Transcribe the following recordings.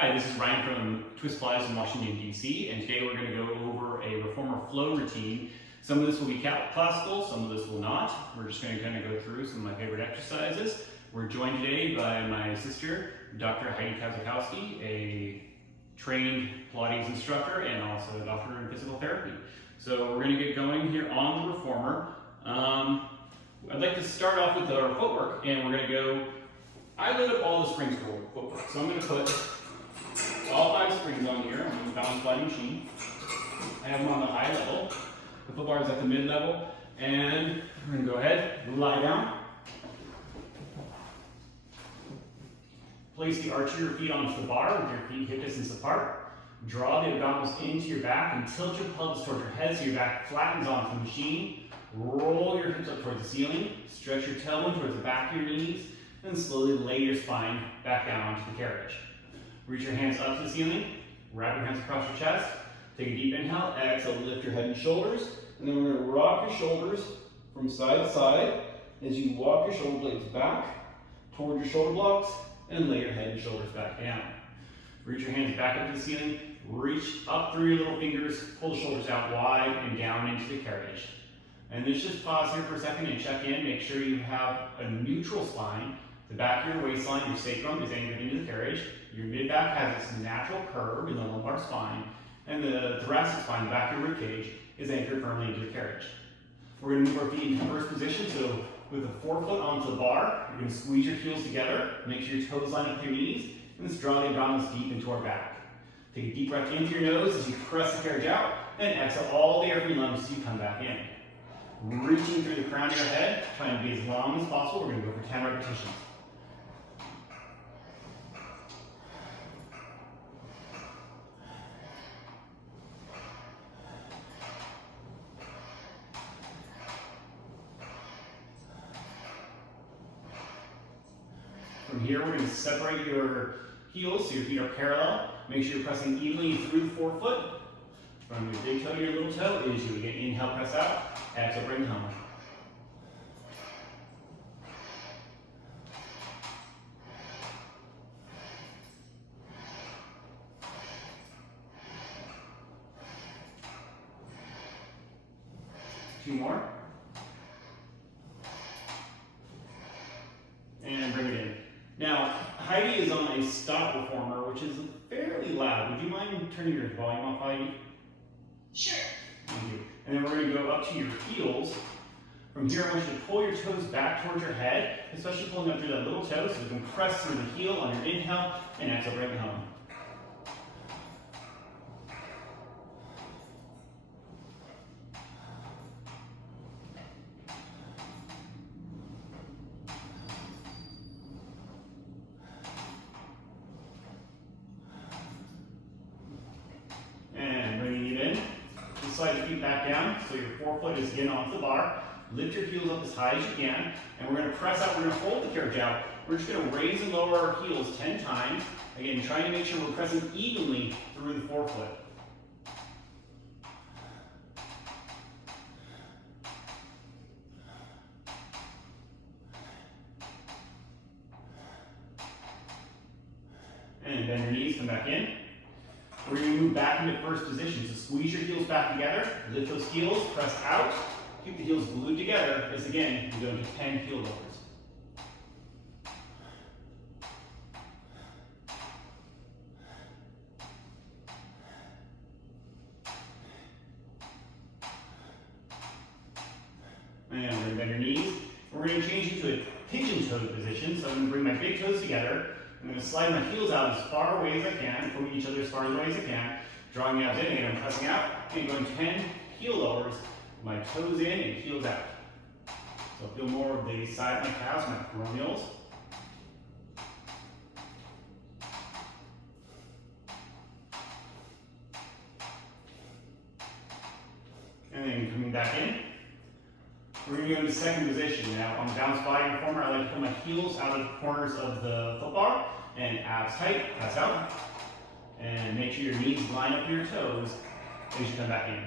Hi, this is Ryan from Twist Pilates in Washington, D.C., and today we're going to go over a reformer flow routine. Some of this will be classical, some of this will not. We're just going to kind of go through some of my favorite exercises. We're joined today by my sister, Dr. Heidi Kazakowski, a trained Pilates instructor and also a doctor in physical therapy. So we're going to get going here on the reformer. I'd like to start off with our footwork, and we're going to go, I lit up all the springs for footwork, so I'm going to put all 5 springs on here on the balance sliding machine. I have them on the high level. The foot bar is at the mid level. And we're going to go ahead, lie down. Place the arch of your feet onto the bar with your feet hip distance apart. Draw the abdominals into your back and tilt your pelvis towards your head so your back flattens onto the machine. Roll your hips up towards the ceiling. Stretch your tailbone towards the back of your knees. And slowly lay your spine back down onto the carriage. Reach your hands up to the ceiling, wrap your hands across your chest, take a deep inhale, exhale, lift your head and shoulders, and then we're going to rock your shoulders from side to side as you walk your shoulder blades back toward your shoulder blocks and lay your head and shoulders back down. Reach your hands back up to the ceiling, reach up through your little fingers, pull the shoulders out wide and down into the carriage. And then just pause here for a second and check in, make sure you have a neutral spine. The back of your waistline, your sacrum, is anchored into the carriage. Your mid-back has its natural curve in the lumbar spine, and the thoracic spine, the back of your rib cage, is anchored firmly into the carriage. We're going to move our feet into first position, so with the forefoot onto the bar, you're going to squeeze your heels together, make sure your toes line up with your knees, and let's draw the abdominals deep into our back. Take a deep breath in through your nose as you press the carriage out, and exhale all the air from your lungs as you come back in. Reaching through the crown of your head, trying to be as long as possible. We're going to go for 10 repetitions. From here, we're going to separate your heels so your feet are parallel. Make sure you're pressing evenly through the forefoot. From your big toe to your little toe is you again inhale, press out, exhale, bring home. Two more. And bring it in. Now, Heidi is on a stop reformer, which is fairly loud. Would you mind turning your volume off, Heidi? Sure. Thank you. And then we're going to go up to your heels. From here, I want you to pull your toes back towards your head, especially pulling up through that little toe, so you can press through the heel on your inhale, and exhale, bring it home. Slide your feet back down so your forefoot is again off the bar. Lift your heels up as high as you can, and we're going to press out. We're going to hold the carriage out. We're just going to raise and lower our heels 10 times. Again, trying to make sure we're pressing evenly through the forefoot. And bend your knees, come back in. We're going to move back into first position. So squeeze your heels back together, lift those heels, press out, keep the heels glued together. As again, we go into 10 heel lowers. And we're going to bend your knees. We're going to change into a pigeon toe position. So I'm going to bring my big toes together. I'm going to slide my heels out as far away as I can, pulling each other as far away as I can, drawing the abs in, and I'm pressing out, and going 10 heel lowers, my toes in and heels out. So feel more of the side of my calves, my peroneals. And then coming back in. We're going to go into second position. Now, on the balanced body reformer, I like to put my heels out of the corners of the foot bar and abs tight, press out. And make sure your knees line up to your toes as you come back in.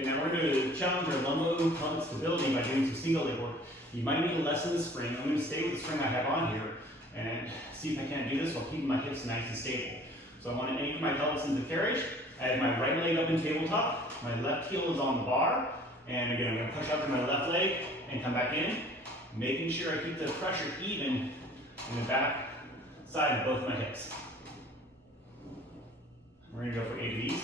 Okay, now we're going to challenge our lumbo pelvic stability by doing some single leg work. You might need to lessen the spring. I'm going to stay with the spring I have on here and see if I can't do this while keeping my hips nice and stable. So I want to anchor my pelvis into the carriage. I have my right leg up in tabletop. My left heel is on the bar. And again, I'm going to push up to my left leg and come back in, making sure I keep the pressure even in the back side of both my hips. We're going to go for 8 of these.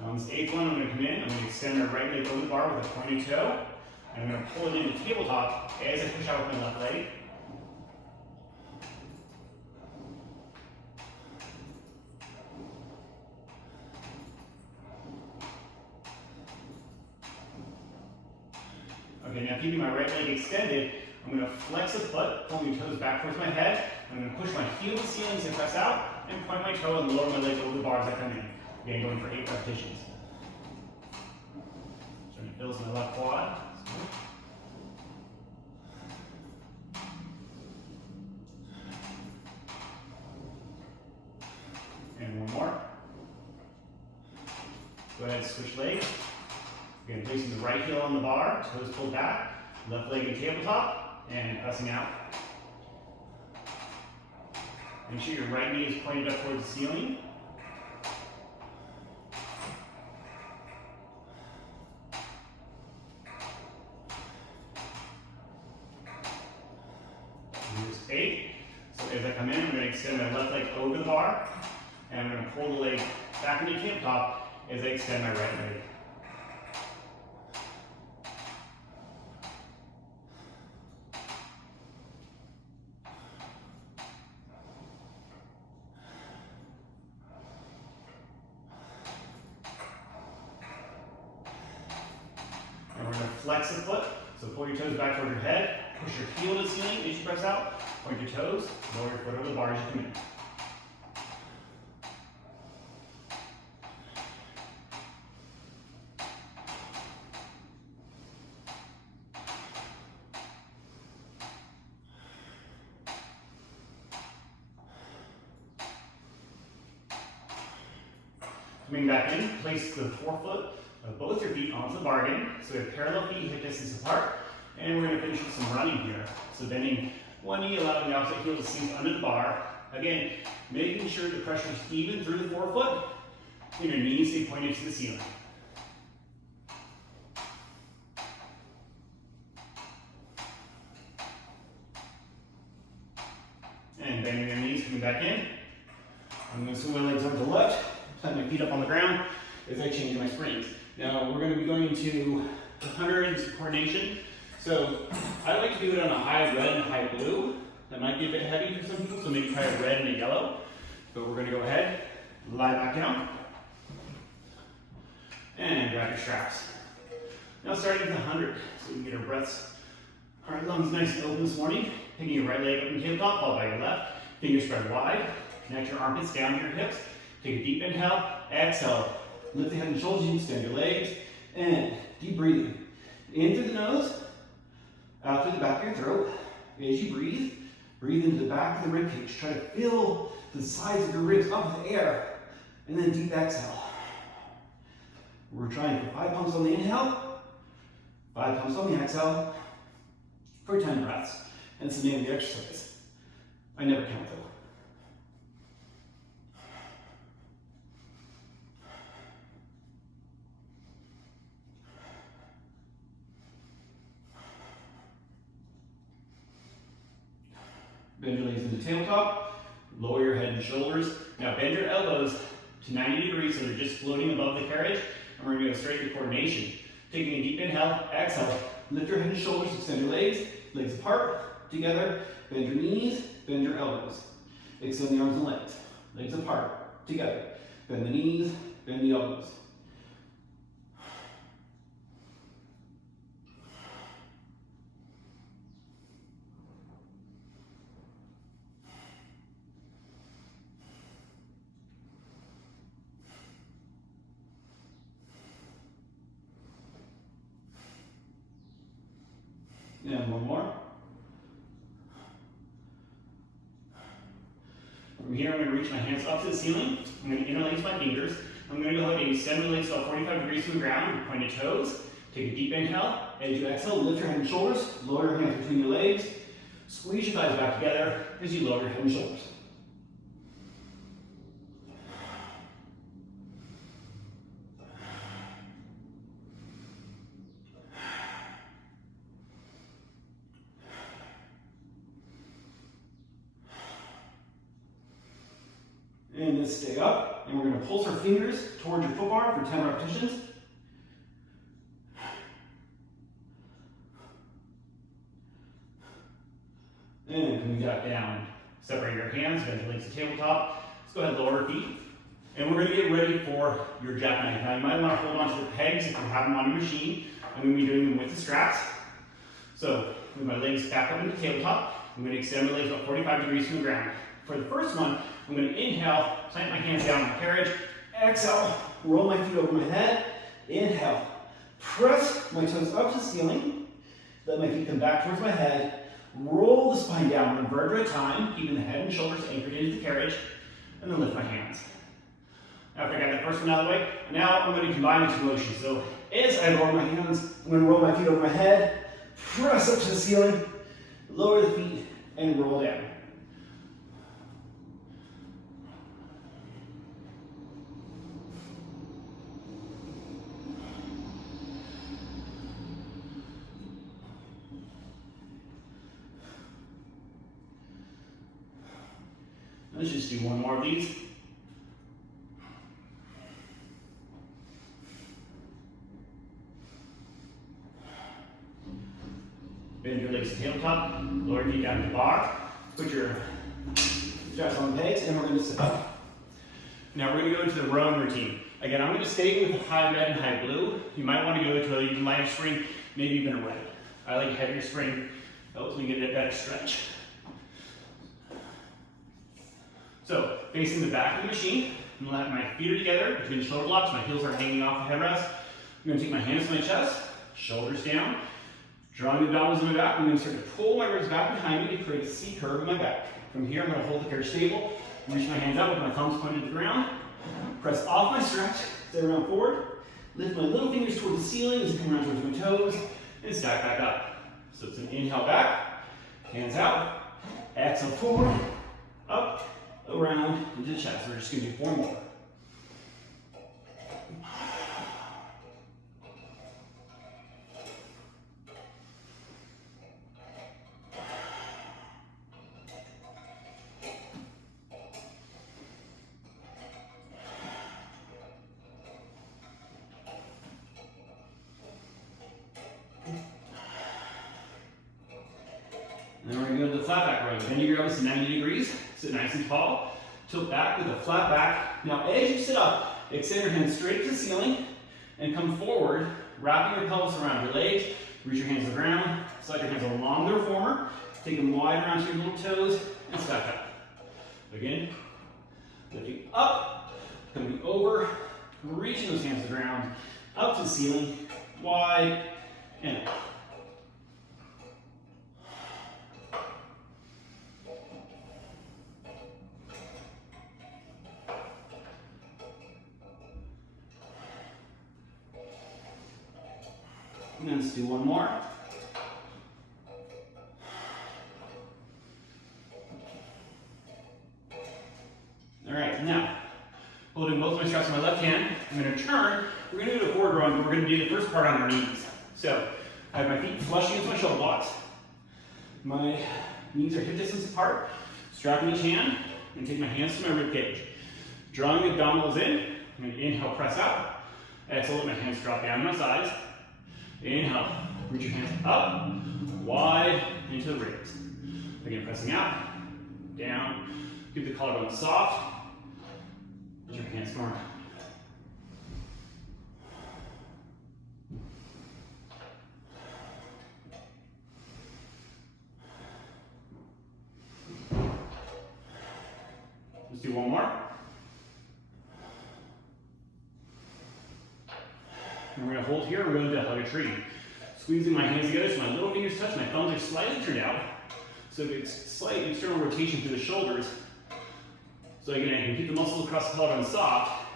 Now on this 8th one, I'm going to come in. I'm going to extend my right leg over the bar with a pointed toe. And I'm going to pull it into tabletop as I push out with my left leg. Okay, now keeping my right leg extended, I'm going to flex the foot, pull my toes back towards my head. I'm going to push my heel to the ceiling as I press out, and point my toe and lower my leg over the bar as I come in. Again, going for 8 repetitions. Starting to build my left quad. And one more. Go ahead and switch legs. Again, placing the right heel on the bar, toes pulled back, left leg in tabletop, and pressing out. Make sure your right knee is pointed up towards the ceiling. Here's 8. So as I come in, I'm going to extend my left leg over the bar, and I'm going to pull the leg back into tabletop as I extend my right leg. And we're going to flex the foot, so pull your toes back toward your head, push your heel to the ceiling as you press out, point your toes, lower your foot over the bar as you come in. Coming back in, place the forefoot of both your feet onto the bar again. So we have parallel feet, hip distance apart. And we're going to finish with some running here. So bending one knee, allowing the opposite heel to sink under the bar. Again, making sure the pressure is even through the forefoot and your knees stay pointed to the ceiling. And bending your knees, coming back in. I'm going to swing my legs over to the left, plant my feet up on the ground as I change my springs. Now we're going to be going into the hundreds coordination. So I like to do it on a high red and high blue. That might be a bit heavy for some people, so maybe try a red and a yellow. But we're going to go ahead, lie back down, and grab your straps. Now starting with 100, so we can get our breaths, our lungs nice and open this morning. Taking your right leg up in tabletop, followed by your left. Fingers spread wide. Connect your armpits down to your hips. Take a deep inhale, exhale. Lift the head and shoulders, you extend your legs, and deep breathing. In through the nose, out through the back of your throat. As you breathe, breathe into the back of the rib cage. Try to fill the sides of your ribs up with air, and then deep exhale. We're trying for 5 pumps on the inhale, 5 pumps on the exhale, for 10 breaths. And it's the name of the exercise. I never count though. Bend your legs into tabletop, lower your head and shoulders. Now bend your elbows to 90 degrees so they're just floating above the carriage. And we're going to go straight to coordination. Taking a deep inhale, exhale. Lift your head and shoulders, extend your legs apart, together. Bend your knees, bend your elbows. Extend the arms and legs apart, together. Bend the knees, bend the elbows. And one more. We're From here, I'm going to reach my hands up to the ceiling. I'm going to interlace my fingers. I'm going to go ahead and extend my legs about 45 degrees from the ground, pointed toes. Take a deep inhale. As you exhale, lift your head and shoulders. Lower your hands between your legs. Squeeze your thighs back together as you lower your head and shoulders. And then stay up, and we're going to pulse our fingers towards your foot bar for 10 repetitions. And coming back down, separate your hands, bend your legs to tabletop. Let's go ahead and lower our feet. And we're going to get ready for your jackknife. Now you might want to hold on to the pegs if you have them on your machine. I'm going to be doing them with the straps. So with my legs back up into the tabletop, I'm going to extend my legs about 45 degrees from the ground. For the first one, I'm going to inhale, plant my hands down on the carriage. Exhale, roll my feet over my head. Inhale, press my toes up to the ceiling. Let my feet come back towards my head. Roll the spine down one vertebra at a time, keeping the head and shoulders anchored into the carriage, and then lift my hands. After I got that first one out of the way, now I'm going to combine the two motions. So as I lower my hands, I'm going to roll my feet over my head, press up to the ceiling, lower the feet, and roll down. Let's just do one more of these. Bend your legs to tabletop, lower your feet down to the bar, put your straps on the pegs, and we're going to sit up. Now we're going to go into the rowing routine. Again, I'm going to stay with high red and high blue. You might want to go to even lighter spring, maybe even a red. I like heavier spring, helps me get a better stretch. So, facing the back of the machine, I'm going to let my feet are together between the shoulder blocks, my heels are hanging off the headrest. I'm going to take my hands to my chest, shoulders down, drawing the abdominals in my back. I'm going to start to pull my ribs back behind me to create a C curve in my back. From here, I'm going to hold the carriage stable, reach my hands up with my thumbs pointed to the ground, press off my straps, stay around forward, lift my little fingers towards the ceiling as I come around towards my toes, and stack back up. So it's an inhale back, hands out, exhale forward, up, around into the chest. We're just going to do 4 more. And then we're going to go to the flat back row. Bend your elbows to 90 degrees. Sit nice and tall. Tilt back with a flat back. Now as you sit up, extend your hands straight to the ceiling and come forward, wrapping your pelvis around your legs. Reach your hands to the ground. Slide your hands along the reformer. Take them wide around to your little toes and stack up. Again, lifting up, coming over, reaching those hands to the ground, up to the ceiling, wide, and up. And let's do one more. All right, now, holding both my straps in my left hand, I'm going to turn. We're going to do a forward row, and we're going to do the first part on our knees. So, I have my feet flush against my shoulder blocks. My knees are hip distance apart. Strapping each hand, and take my hands to my rib cage. Drawing the abdominals in, I'm going to inhale, press out. Exhale, let my hands drop down to my sides. Inhale, reach your hands up, wide into the ribs. Again, pressing out, down, keep the collarbone soft. Let your hands come around. Let's do one more. And we're going to hold here, we're going to hug a tree. Squeezing my hands together so my little fingers touch, my thumbs are slightly turned out. So it's slight external rotation through the shoulders. So again, I can keep the muscles across the collarbone soft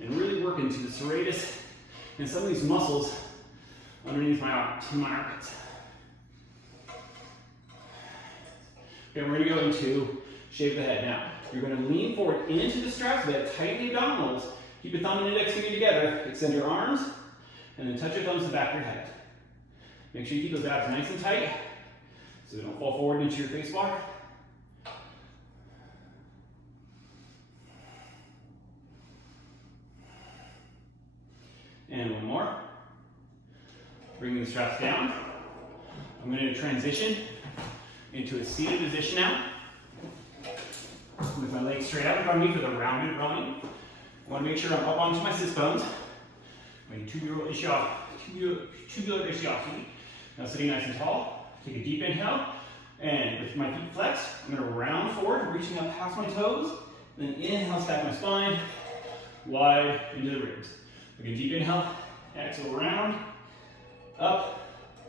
and really work into the serratus and some of these muscles underneath my armpits. Okay, we're gonna go into shape the head. Now, you're gonna lean forward into the straps a bit, tighten the abdominals, keep your thumb and index finger together, extend your arms, and then touch your thumbs to the back of your head. Make sure you keep those abs nice and tight so they don't fall forward into your face bar. And one more. Bringing the straps down. I'm going to transition into a seated position now. With my legs straight out in front of me for the rounded rowing. I want to make sure I'm up onto my sit bones. My tubular ischiopathy. Now sitting nice and tall. Take a deep inhale. And with my feet flexed, I'm going to round forward, reaching up past my toes. Then inhale, stack my spine. Wide into the ribs. Again, deep inhale. Exhale, round. Up.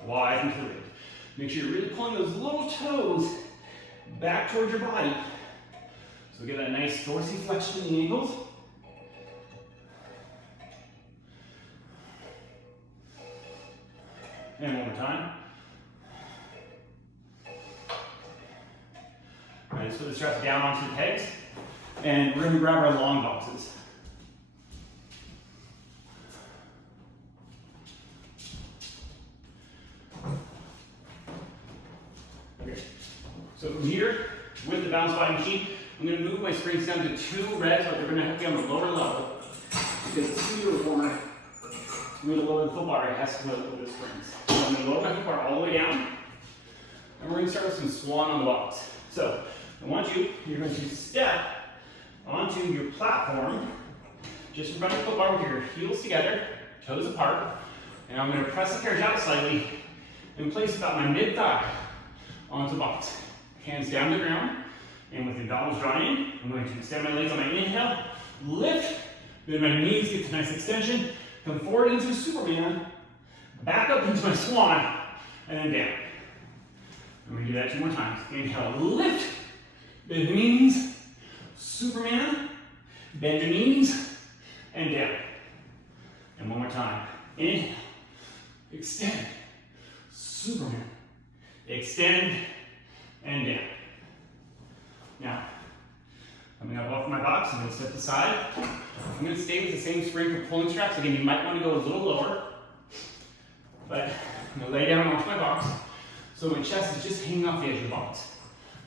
Wide into the ribs. Make sure you're really pulling those little toes back towards your body. So get that nice dorsiflexion in the ankles. And one more time. All right, let's put the straps down onto the pegs. And we're going to grab our long boxes. Okay, so from here, with the balance body machine, I'm going to move my springs down to 2 reps, but they're going to have to be on the lower level. Because the studio reformer, I'm going to lower the foot bar, it has to go with the springs. So I'm going to lower my foot bar all the way down. And we're going to start with some swan on the box. So I want you're going to step onto your platform, just in front of the foot bar with your heels together, toes apart. And I'm going to press the carriage out slightly and place about my mid-thigh onto the box. Hands down to the ground. And with the abdominals drawn in, I'm going to extend my legs on my inhale, lift, then my knees get to nice extension, come forward into Superman, back up into my swan, and then down. I'm going to do that 2 more times. Inhale, lift, bend your knees, Superman, bend your knees, and down. And one more time. Inhale, extend, Superman, extend, and down. Now, coming up off my box, I'm going to step aside. I'm going to stay with the same spring for pulling straps. Again, you might want to go a little lower, but I'm going to lay down onto my box so my chest is just hanging off the edge of the box.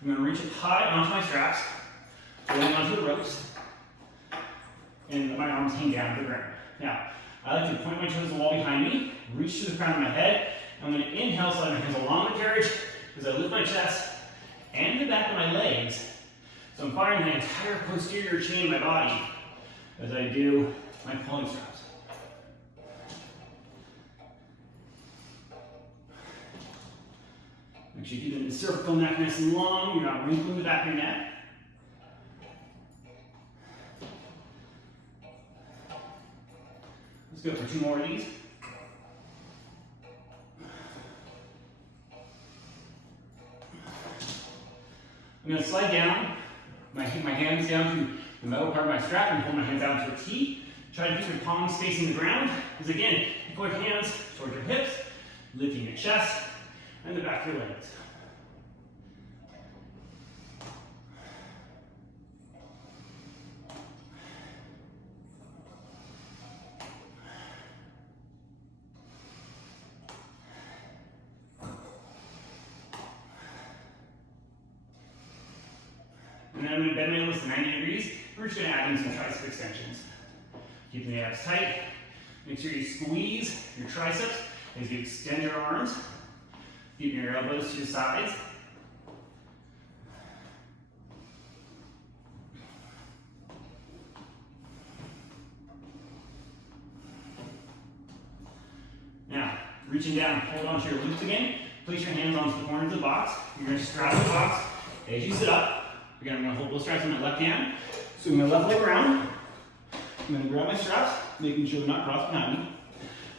I'm going to reach it high onto my straps, holding onto the ropes, and let my arms hang down to the ground. Now, I like to point my toes to the wall behind me, reach to the crown of my head. I'm going to inhale, slide my hands along the carriage as I lift my chest and the back of my legs. So I'm firing the entire posterior chain of my body as I do my pulling straps. Make sure you keep the cervical neck nice and long. You're not wrinkling the back of your neck. Let's go for 2 more of these. I'm going to slide down, my hands down to the metal part of my strap and pull my hands down to a T. Try to keep your palms facing the ground. Because again, you put your hands towards your hips, lifting your chest and the back of your legs. And then I'm going to bend my elbows to 90 degrees. We're just going to add in some tricep extensions. Keeping the abs tight. Make sure you squeeze your triceps as you extend your arms. Keeping your elbows to your sides. Now, reaching down, hold onto your glutes again. Place your hands onto the corners of the box. You're going to straddle the box as you sit up. Again, I'm going to hold both straps in my left hand. So I'm going to left leg around. I'm going to grab my straps, making sure they're not crossed behind me.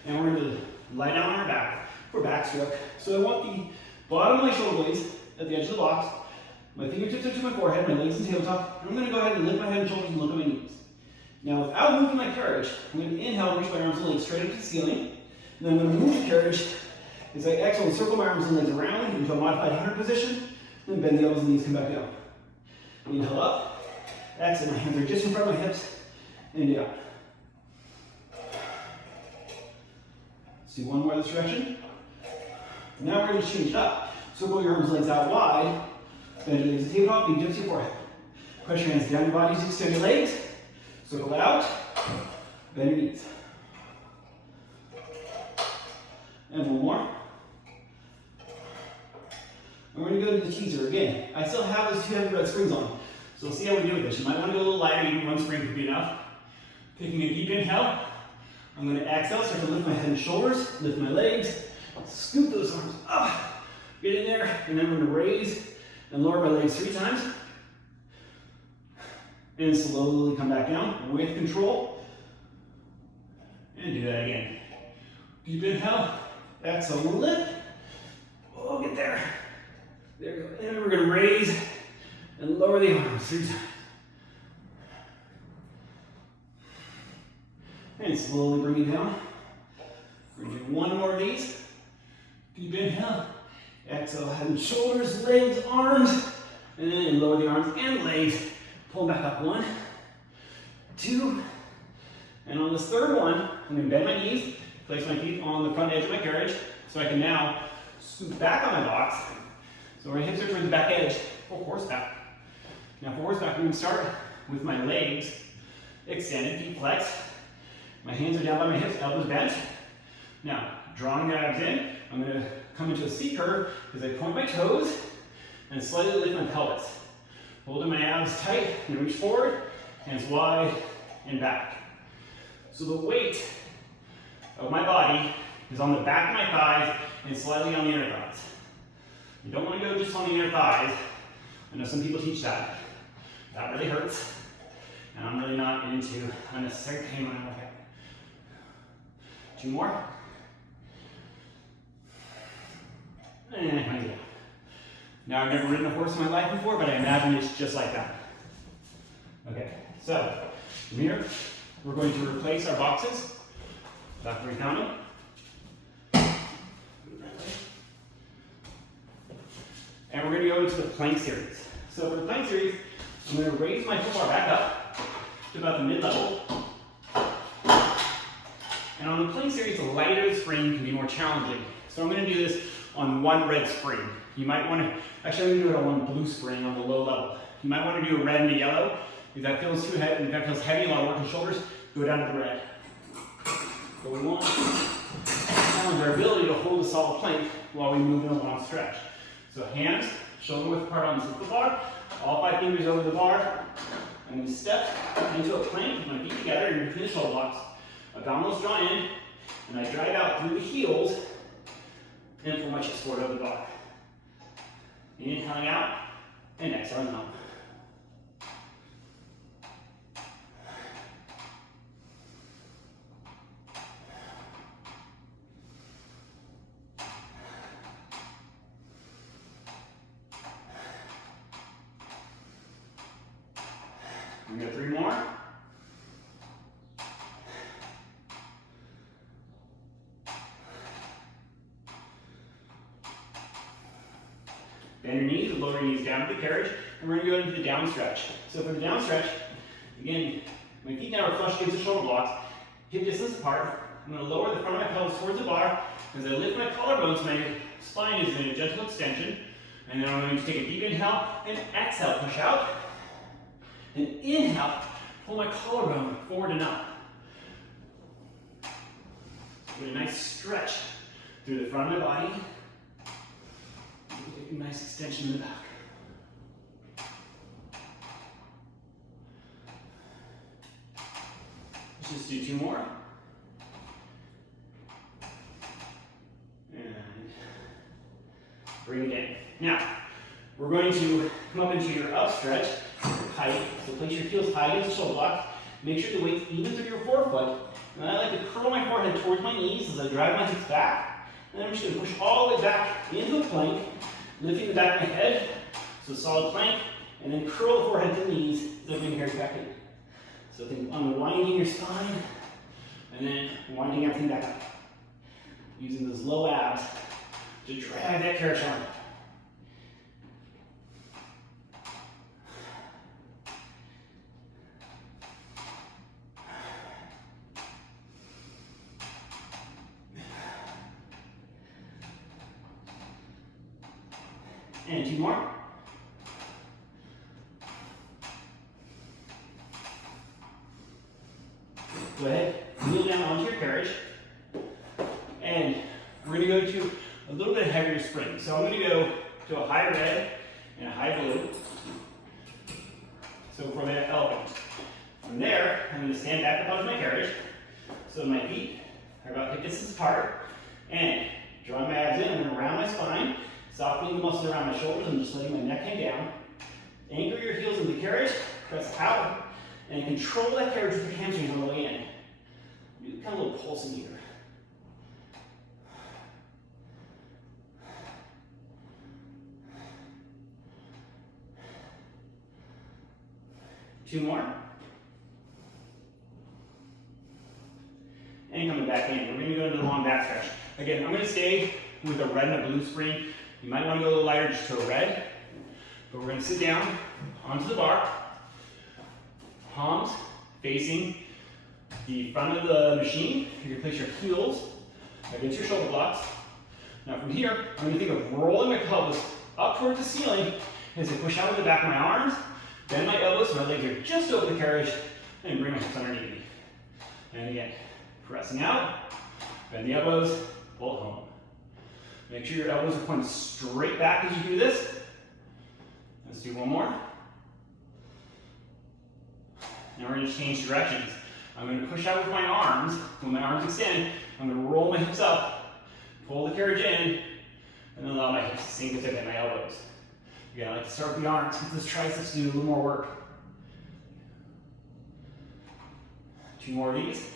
And we're going to lie down on our back for backstroke. So I want the bottom of my shoulder blades at the edge of the box, My fingertips are to my forehead, my legs and tabletop. And I'm going to go ahead and lift my head and shoulders and look at my knees. Now, without moving my carriage, I'm going to inhale, reach my arms and legs straight up to the ceiling. And then I'm going to move the carriage as I exhale and circle my arms and legs around into a modified hunter position. Then bend the elbows and knees, come back down. Inhale up. Exhale, my hands are just in front of my hips. And down. Let's do one more this direction. Now we're going to change it up. Circle your arms, legs out wide. Bend your legs and tabletop, big dips your forehead. Press your hands down your body as you extend your legs. Circle out. Bend your knees. And one more. And we're going to go to the teaser again. I still have those 2 heavy red springs on. So we'll see how we do with this. You might want to go a little lighter, even 1 spring could be enough. Taking a deep inhale. I'm going to exhale, start to lift my head and shoulders, lift my legs, scoop those arms up, get in there, and then we're going to raise and lower my legs 3 times. And slowly come back down with control. And do that again. Deep inhale, exhale, lift. Oh, get there. There you go. And we're going to raise and lower the arms 3 times. And slowly bring it down. We're going to do 1 more of these. Deep inhale. Exhale, head and shoulders, legs, arms. And then lower the arms and legs. Pull back up. 1, 2. And on this 3rd one, I'm going to bend my knees, place my feet on the front edge of my carriage, so I can now scoot back on my box. So my hips are towards the back edge for horseback. Now for horseback, we're going to start with my legs extended, feet flexed. My hands are down by my hips, elbows bent. Now, drawing the abs in, I'm going to come into a C curve as I point my toes and slightly lift my pelvis. Holding my abs tight and reach forward, hands wide and back. So the weight of my body is on the back of my thighs and slightly on the inner thighs. You don't want to go just on the inner thighs. I know some people teach that. That really hurts. And I'm really not into unnecessary pain when I work out. 2 more. And hang it down. Now, I've never ridden a horse in my life before, but I imagine it's just like that. Okay, so from here, we're going to replace our boxes. Back where we found them. And we're going to go into the plank series. So for the plank series, I'm going to raise my foot bar back up to about the mid-level. And on the plank series, the lighter the spring can be more challenging. So I'm going to do this on 1 red spring. You might want to, actually I'm going to do it on 1 blue spring on the low level. You might want to do a red and a yellow. If that feels too heavy, if that feels heavy, a lot of work in shoulders, go down to the red. But we want to challenge our ability to hold a solid plank while we move in a long stretch. So hands, shoulder width apart on the bar, all 5 fingers over the bar. I'm going to step into a plank with my feet together in between the shoulder blocks. Abdominals draw in, and I drive out through the heels and pull my chest forward over the bar. Inhaling out and exhaling out. We got 3 more. Bend your knees, lower your knees down to the carriage, and we're going to go into the down stretch. So for the down stretch, again, my feet now are flush against the shoulder blocks, hip distance apart. I'm going to lower the front of my pelvis towards the bar as I lift my collarbones, so my spine is in a gentle extension. And then I'm going to take a deep inhale and exhale, push out. And inhale, pull my collarbone forward and up. Get a nice stretch through the front of my body. Get a nice extension in the back. Let's just do 2 more. And bring it in. Now, we're going to come up into your up stretch, height. So place your heels high against the shoulder block. Make sure the weight's even through your forefoot. And I like to curl my forehead towards my knees as I drive my hips back. And then I'm just going to push all the way back into a plank, lifting the back of my head, So solid plank, and then curl the forehead to the knees, then bring your carriage back in. So think unwinding your spine, and then winding everything back up. Using those low abs to drag that carriage arm. And 2 more. Go ahead, kneel down onto your carriage. And we're going to go to a little bit heavier spring. So I'm going to go to a high red and a high blue. So for the elephant. From there, I'm going to stand back up onto my carriage. So my feet are about hip distance apart. And drawing my abs in, I'm going to round my spine, softening the muscles around my shoulders and just letting my neck hang down. Anchor your heels in the carriage, press out, and control that carriage with your hamstrings on the way in. Kind of a little pulsing here. Two more. And coming back in. We're going to go into the long back stretch. Again, I'm going to stay with a red and a blue spring. You might want to go a little lighter just to a red. But we're going to sit down onto the bar. Palms facing the front of the machine. You're going to place your heels against your shoulder blocks. Now from here, I'm going to think of rolling my pelvis up towards the ceiling as I push out with the back of my arms. Bend my elbows so my legs are just over the carriage, and bring my hips underneath me. And again, pressing out, bend the elbows, pull it home. Make sure your elbows are pointed straight back as you do this. Let's do one more. Now we're going to change directions. I'm going to push out with my arms. When my arms extend, I'm going to roll my hips up, pull the carriage in, and then allow my hips to sink as I bend my elbows. Again, I like to start with the arms, get those triceps to do a little more work. 2 more of these.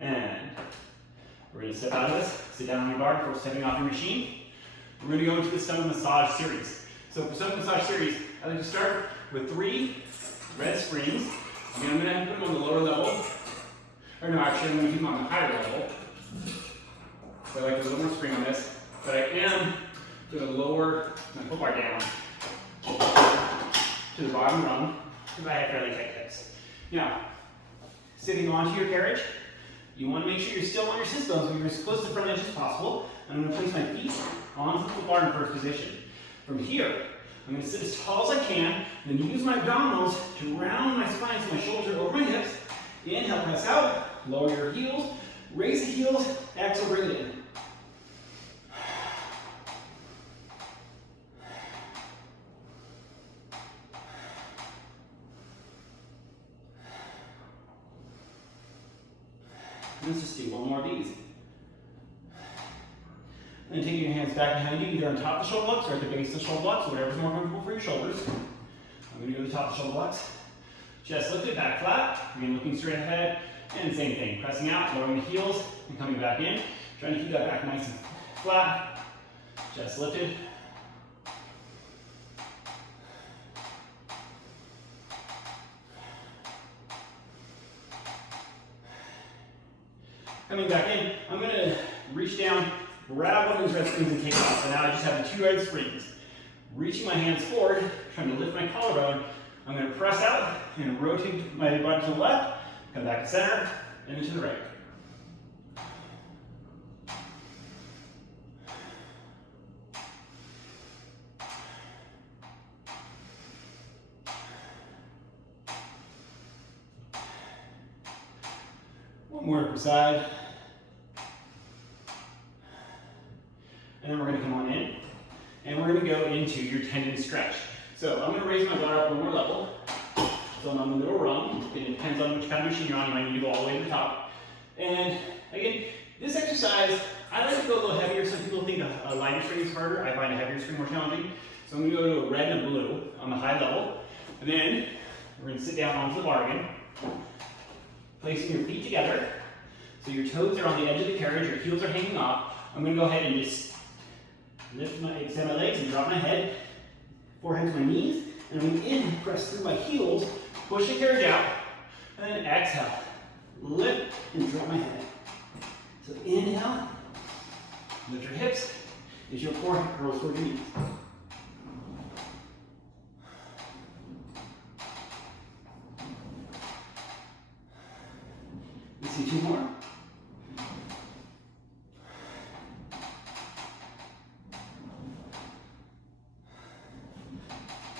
And we're going to step out of this, sit down on your bar before stepping off your machine. We're going to go into the stomach massage series. So for stomach massage series, I like to start with 3 red springs. Again, I'm going to put them on the lower level. Or no, actually, I'm going to keep them on the higher level. So I like a little more spring on this. But I am going to lower my foot bar down to the bottom rung because I have fairly tight hips. Now, sitting onto your carriage, you want to make sure you're still on your sit bones, so you're as close to the front edge as possible. I'm going to place my feet onto the foot bar in first position. From here, I'm going to sit as tall as I can, and then use my abdominals to round my spine so my shoulders are over my hips. Inhale, press out, lower your heels, raise the heels, exhale, bring it in. Let's just do one more of these. Then taking your hands back behind you, either on top of the shoulder blocks or at the base of the shoulder blocks, whatever's more comfortable for your shoulders. I'm going to go to the top of the shoulder blocks. Chest lifted, back flat. Again, looking straight ahead. And same thing, pressing out, lowering the heels, and coming back in. Trying to keep that back nice and flat. Chest lifted. Coming back in, I'm going to reach down, grab one of these red springs and take off. So now I just have the 2 red springs. Reaching my hands forward, trying to lift my collarbone. I'm going to press out and rotate my body to the left, come back to center, and into the right. One more per side. And then we're going to come on in, and we're going to go into your tendon stretch. So I'm going to raise my bar up one more level. So I'm on the middle rung. It depends on which kind of machine you're on. You might need to go all the way to the top. And again, this exercise, I like to go a little heavier. Some people think a lighter string is harder. I find a heavier string more challenging. So I'm going to go to a red and a blue on the high level. And then we're going to sit down onto the bar again. Placing your feet together. So your toes are on the edge of the carriage, your heels are hanging off. I'm going to go ahead and just extend my legs and drop my head, forehead to my knees, and I'm going to inhale, press through my heels, push the carriage out, and then exhale, lift and drop my head. So inhale, lift your hips, as your core curls toward your knees. Let's see 2 more.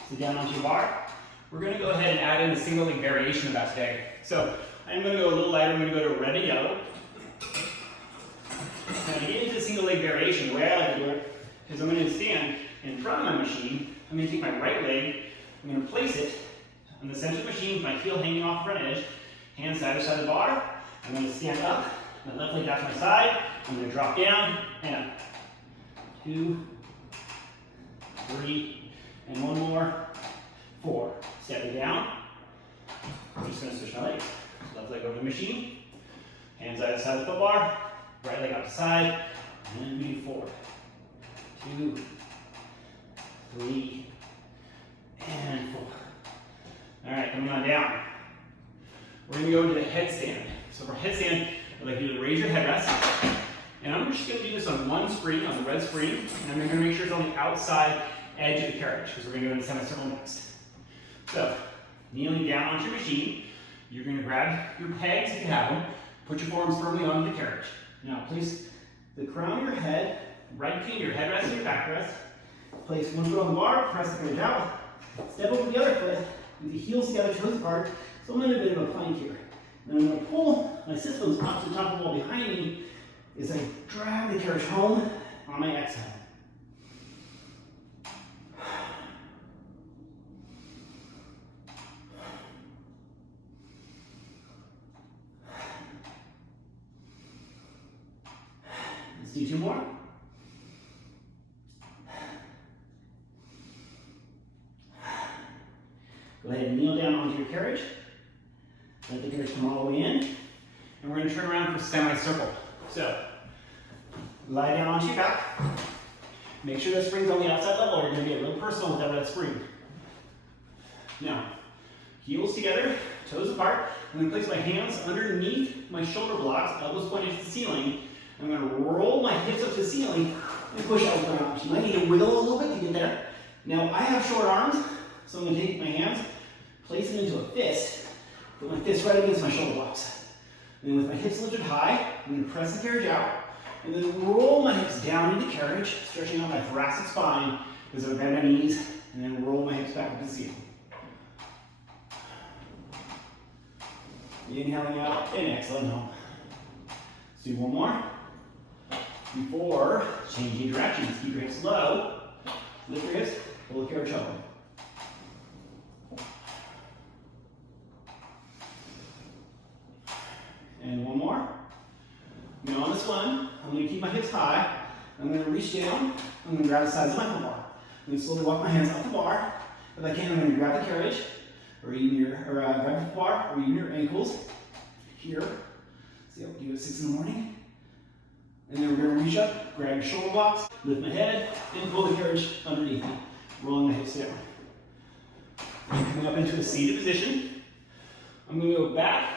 Sit down onto your bar. We're going to go ahead and add in a single leg variation of that today. So I'm going to go a little lighter. I'm going to go to red and yellow. Now to get into the single leg variation, the way I like to do it is I'm going to stand in front of my machine. I'm going to take my right leg. I'm going to place it on the center of the machine with my heel hanging off the front edge. Hands side to side of the bar. I'm going to stand up. My left leg out to my side. I'm going to drop down and up. 2, 3, and 1 more. 4. Stepping down. I'm just going to switch my legs. Left leg over the machine. Hands side to side of the foot bar. Right leg out to side. And then we do 4, 2, 3, and 4. All right, coming on down. We're going to go into the headstand. So for headstand, I'd like you to raise your headrest. And I'm just going to do this on one spring, on the red spring. And I'm going to make sure it's on the outside edge of the carriage, because we're going to go into semicircle next. So, kneeling down onto your machine, you're going to grab your pegs if you have them, put your forearms firmly onto the carriage. Now place the crown of your head right between your headrest and your backrest. Place one foot on the bar, press the carriage out. Step over the other foot with the heels together, toes apart. So I'm in a bit of a plank here. And I'm going to pull my sit bones up to the top of the wall behind me as I drag the carriage home on my exhale. Let's do 2 more. Go ahead and kneel down onto your carriage. Let the carriage come all the way in. And we're going to turn around for semicircle. So, lie down onto your back. Make sure that spring's on the outside level or you're going to get real personal with that red spring. Now, heels together, toes apart. I'm going to place my hands underneath my shoulder blocks, elbows pointed to the ceiling. I'm going to roll my hips up to the ceiling and push out with my arms. You might need to wiggle a little bit to get there. Now, I have short arms, so I'm going to take my hands, place them into a fist, put my fist right against my shoulder blocks. And then with my hips lifted high, I'm going to press the carriage out, and then roll my hips down into the carriage, stretching out my thoracic spine as I bend my knees, and then roll my hips back up to the ceiling. Inhaling out and exhaling home. Let's do 1 more. Before changing directions, keep your hips low, lift your hips, pull the carriage home. And 1 more. Now on this one, I'm going to keep my hips high. I'm going to reach down. I'm going to grab the sides of my foot bar. I'm going to slowly walk my hands up the bar. If I can, I'm going to grab the carriage, or even grab the foot bar, or even your ankles here. See, I'll do it at 6 in the morning. And then we're going to reach up, grab your shoulder blocks, lift my head, and pull the carriage underneath me, rolling my hips down. And coming up into a seated position, I'm going to go back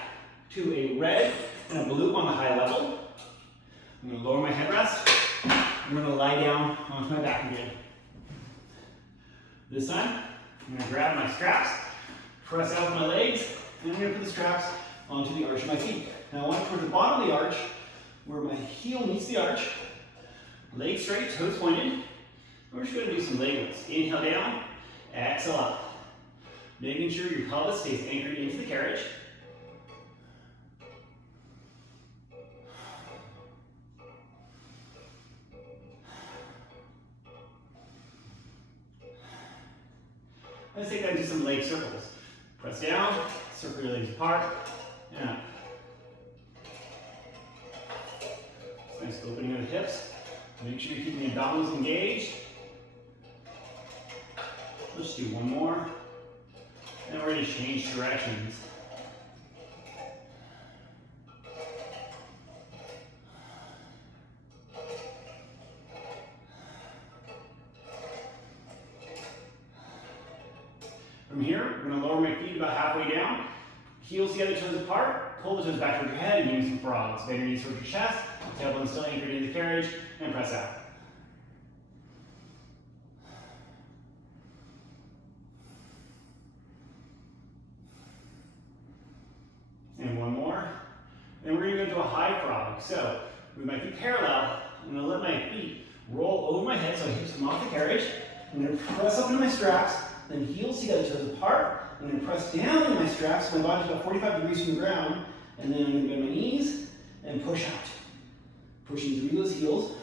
to a red and a blue on the high level. I'm going to lower my headrest. I'm going to lie down onto my back again. This time, I'm going to grab my straps, press out with my legs, and I'm going to put the straps onto the arch of my feet. Now I want to put the bottom of the arch where my heel meets the arch, legs straight, toes pointed. We're just going to do some leg lifts. Inhale down, exhale up. Making sure your pelvis stays anchored into the carriage. Let's take that into some leg circles. Press down, circle your legs apart, and up. Nice opening of the hips. Make sure you're keeping the abdominals engaged. Let's do 1 more. And we're going to change directions. my feet about halfway down. Heels together, toes apart. Pull the toes back toward your head and give me some frogs. Bend your knees towards your chest. Tailbone still anchored in the carriage. And press out. And one more. And we're going to go into a high frog. So with my feet parallel, I'm going to let my feet roll over my head so my hips come off the carriage. I'm going to press up into my straps, then heels together, toes apart. I'm going to press down into my straps so my body's about 45 degrees from the ground. And then I'm going to bend my knees and push out. Pushing through those heels.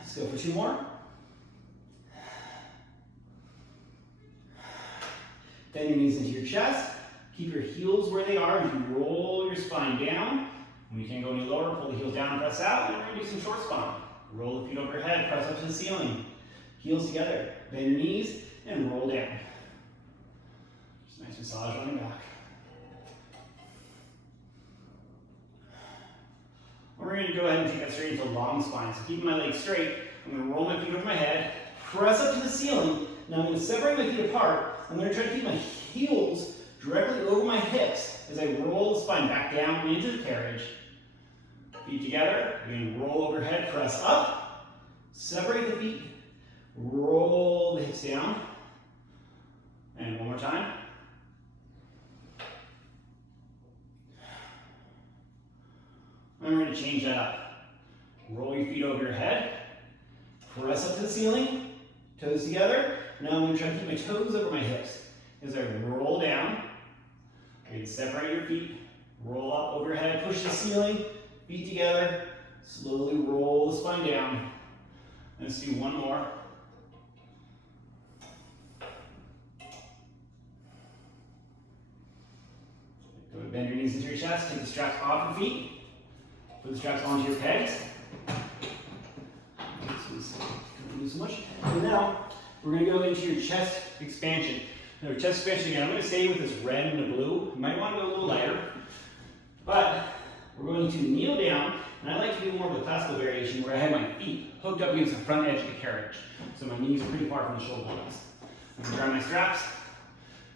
Let's go for 2 more. Bend your knees into your chest. Keep your heels where they are as you roll your spine down. When you can't go any lower, pull the heels down and press out. And we're going to do some short spine. Roll the feet overhead, press up to the ceiling. Heels together. Bend your knees and roll down. Just a nice massage on your back. We're going to go ahead and take that straight into long spine. So keeping my legs straight, I'm going to roll my feet over my head, press up to the ceiling. Now I'm going to separate my feet apart. I'm going to try to keep my heels directly over my hips as I roll the spine back down into the carriage. Feet together. Again, roll overhead, press up. Separate the feet. Roll the hips down. And one more time. And we're going to change that up. Roll your feet over your head. Press up to the ceiling. Toes together. Now I'm going to try to keep my toes over my hips as I roll down. Again, separate your feet. Roll up over your head. Push the ceiling. Feet together. Slowly roll the spine down. Let's do one more. Go ahead, bend your knees into your chest. Take the straps off your feet. Put the straps onto your pegs. Don't lose so much. And now we're going to go into your chest expansion. Now, chest expansion again. I'm going to stay with this red and the blue. You might want to go a little lighter, but we're going to kneel down. And I like to do more of a classical variation where I have my feet hooked up against the front edge of the carriage. So my knees are pretty far from the shoulder blades. I'm going to grab my straps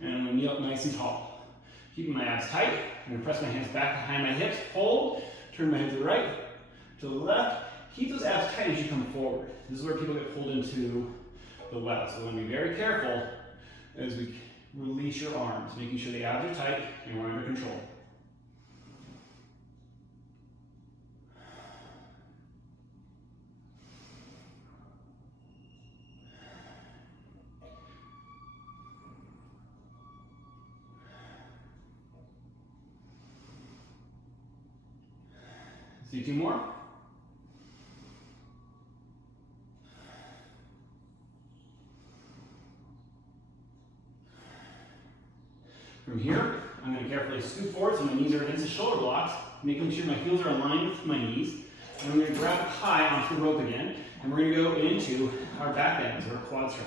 and I'm going to kneel up nice and tall. Keeping my abs tight. I'm going to press my hands back behind my hips, hold, turn my head to the right, to the left. Keep those abs tight as you come forward. This is where people get pulled into the well. So we want to be very careful as we release your arms, making sure the abs are tight and we're under control. Let's do 2 more. From here, I'm going to carefully scoop forward so my knees are against the shoulder blocks, making sure my heels are aligned with my knees. And I'm going to grab high onto the rope again, and we're going to go into our back bends or quad stretch.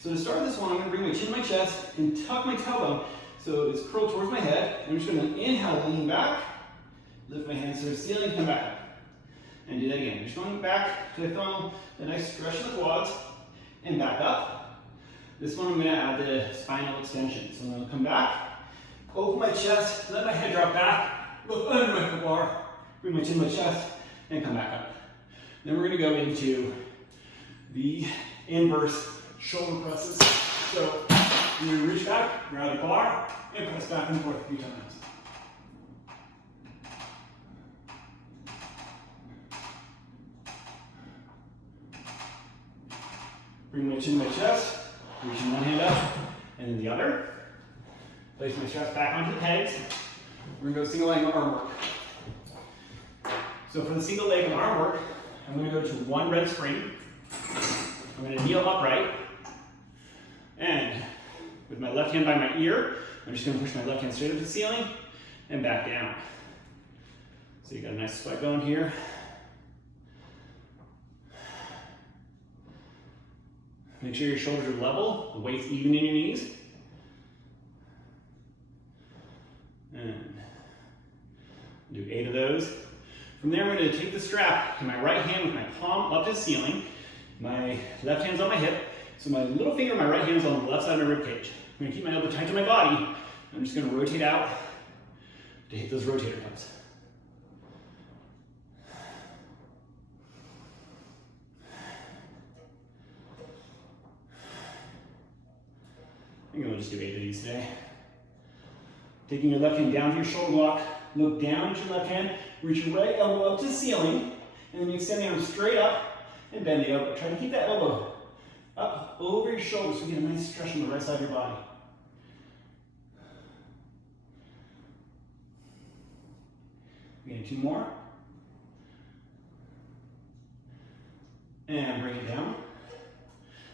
So to start this one, I'm going to bring my chin to my chest and tuck my tailbone so it's curled towards my head. I'm just going to inhale, lean back, lift my hands to the ceiling, come back up. And do that again. Just going back to the thumb, a nice stretch in the quads, and back up. This one I'm going to add the spinal extension. So I'm going to come back, open my chest, let my head drop back, look under my foot bar, bring my chin to my chest, and come back up. Then we're going to go into the inverse shoulder presses. So you're going to reach back, grab the bar, and press back and forth a few times. Bring my chin to my chest, reaching one hand up, and then the other. Place my straps back onto the pegs. We're going to go single leg arm work. So for the single leg arm work, I'm going to go to one red spring. I'm going to kneel upright. And with my left hand by my ear, I'm just going to push my left hand straight up to the ceiling and back down. So you got a nice sweat going here. Make sure your shoulders are level, the weight's even in your knees. And do 8 of those From there, I'm going to take the strap in my right hand with my palm up to the ceiling. My left hand's on my hip. So my little finger, my right hand's on the left side of my rib cage. I'm going to keep my elbow tight to my body. I'm just going to rotate out to hit those rotator cuffs. I think I'm going to just do 8 of these today. Taking your left hand down to your shoulder block, look down at your left hand, reach your right elbow up to the ceiling, and then you extend the arm straight up and bend the elbow. Try to keep that elbow up over your shoulder so you get a nice stretch on the right side of your body. Again, 2 more. And bring it down.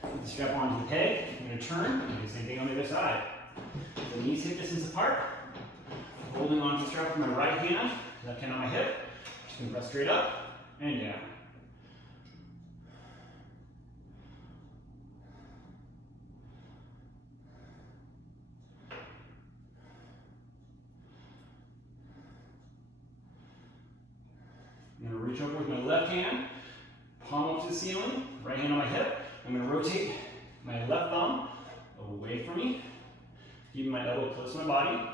Put the strap onto the peg. I'm going to turn and do the same thing on the other side. The knees hip distance apart. Holding onto the strap with my right hand, left hand on my hip. Just going to press straight up and down. I'm going to reach over with my left hand, palm up to the ceiling, right hand on my hip. I'm going to rotate my left thumb away from me, keeping my elbow close to my body.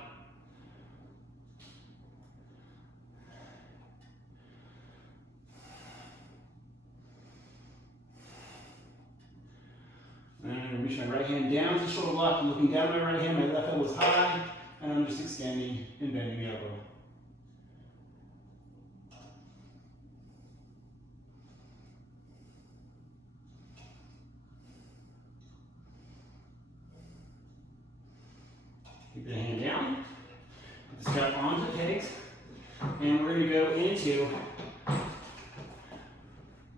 And I'm going to reach my right hand down to the shoulder block, looking down at my right hand, my left elbow is high, and I'm just extending and bending the elbow. Keep the hand down, put the strap onto the pegs, and we're going to go into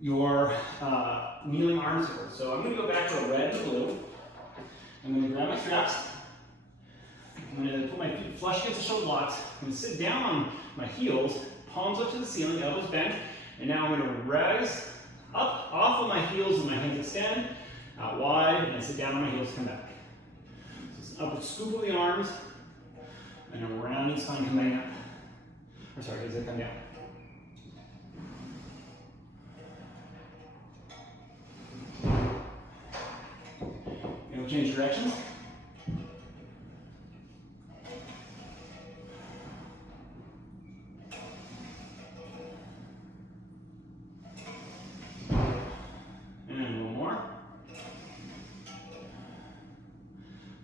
your kneeling arm circle. So I'm going to go back to a red and blue. I'm going to grab my straps. I'm going to put my feet flush against the shoulder blocks. I'm going to sit down on my heels, palms up to the ceiling, elbows bent, and now I'm going to rise up off of my heels and my hands extend, out wide, and sit down on my heels, come back. Upward scoop of the arms, and a rounding spine coming up. Or sorry, does it come down? And we'll change directions. And one more.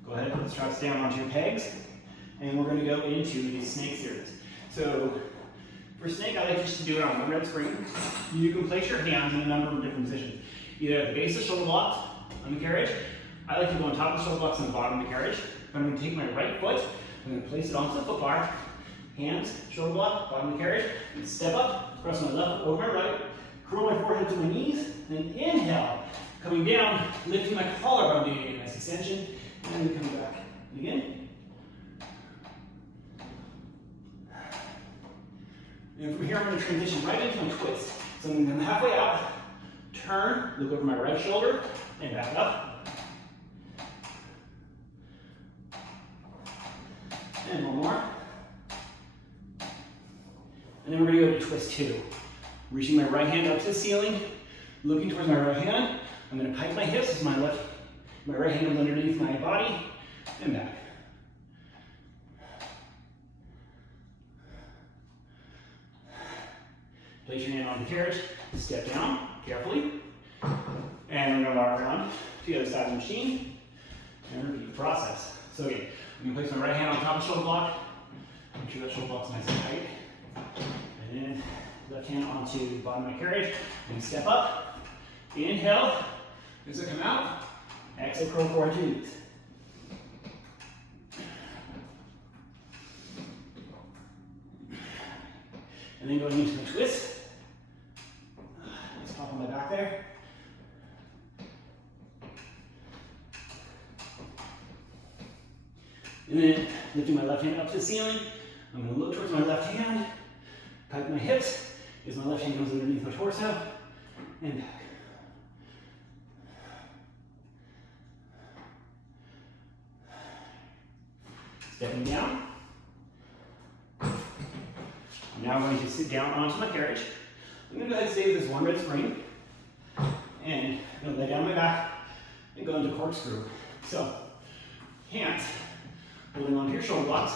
Go ahead and put the straps down onto your pegs, and we're going to go into the snake series. So for snake, I like just to do it on one red spring. You can place your hands in a number of different positions. Either at the base of the shoulder blocks on the carriage. I like to go on top of the shoulder blocks and the bottom of the carriage. I'm going to take my right foot, I'm going to place it onto the foot bar, hands, shoulder block, bottom of the carriage, and step up, press my left foot over my right, curl my forehead to my knees, and inhale, coming down, lifting my collarbone, doing a nice extension, and then coming back. And again. And from here, I'm going to transition right into my twist. So I'm going to come halfway out, turn, look over my right shoulder, and back up. And one more. And then we're going to go to twist 2. Reaching my right hand up to the ceiling, looking towards my right hand. I'm going to pike my hips as my right hand is underneath my body, and back. Place your hand on the carriage, step down carefully, and we're going to walk around to the other side of the machine, and repeat the process. So again, I'm going to place my right hand on top of the shoulder block, make sure that shoulder block's nice and tight, and then left hand onto the bottom of my carriage, and step up, inhale, as I come out, exhale, curl forward to your knees. And then going into the twist. Nice pop on my back there. And then lifting my left hand up to the ceiling. I'm going to look towards my left hand, pike my hips as my left hand goes underneath my torso, and back. Stepping down. I'm now Now I'm going to sit down onto my carriage. I'm going to go ahead and stay with this one red spring. And I'm going to lay down my back and go into corkscrew. So, hands holding onto your shoulder blocks,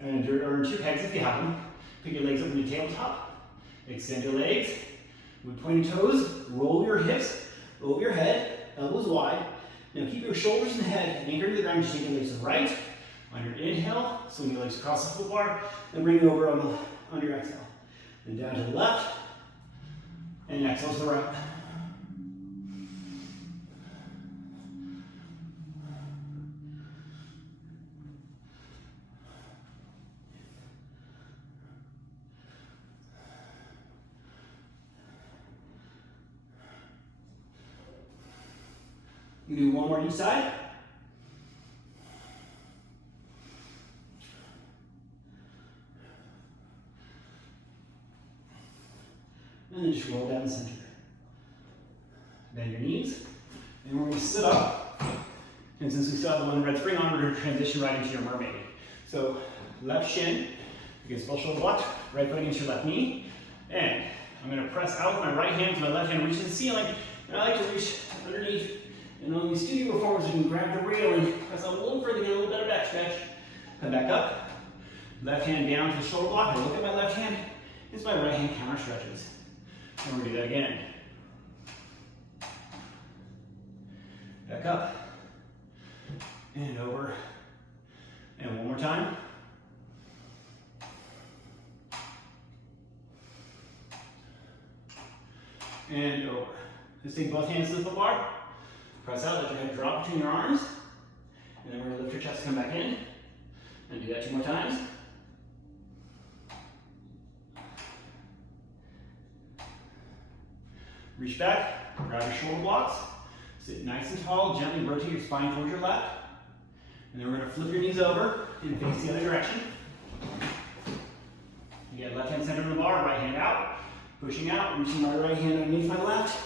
and or into your pegs if you have them. Pick your legs up in your tabletop. Extend your legs with pointed toes. Roll your hips over your head, elbows wide. Now keep your shoulders and head anchored to the ground. Just take your legs to the right. On your inhale, swing your legs across the full bar, and bring it over on your exhale. Then down to the left, and exhale to the right. You do one more each side. And then just roll down the center. Bend your knees. And we're going to sit up. And since we still have the one red spring on, we're going to transition right into your mermaid. So left shin against both shoulder blocks, right foot against your left knee. And I'm going to press out with my right hand, so my left hand reaches the ceiling. And I like to reach underneath. And on these studio performers, you can grab the railing, press out a little further, get a little better back stretch. Come back up. Left hand down to the shoulder block. I look at my left hand. It's my right hand counter stretches. And we're going to do that again. Back up. And over. And one more time. And over. Let's take both hands to the foot bar. Press out, let your head drop between your arms. And then we're going to lift your chest, come back in. And do that 2 more times. Reach back, grab your shoulder blocks. Sit nice and tall, gently rotate your spine towards your left. And then we're going to flip your knees over and face the other direction. You get left hand center of the bar, right hand out. Pushing out, reaching my right hand underneath my left.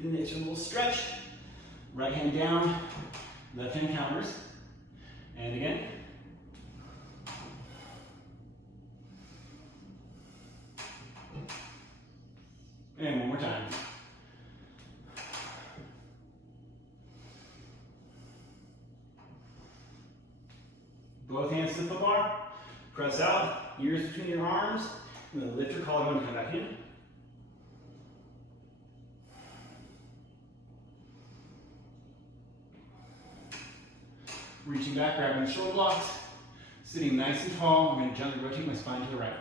Get an extra little stretch. Right hand down, left hand counters. And again. And one more time. Both hands to the foot bar. Press out, ears between your arms. And then lift your collarbone and come back in. Reaching back, grabbing the shoulder blocks, sitting nice and tall. I'm going to gently rotate my spine to the right.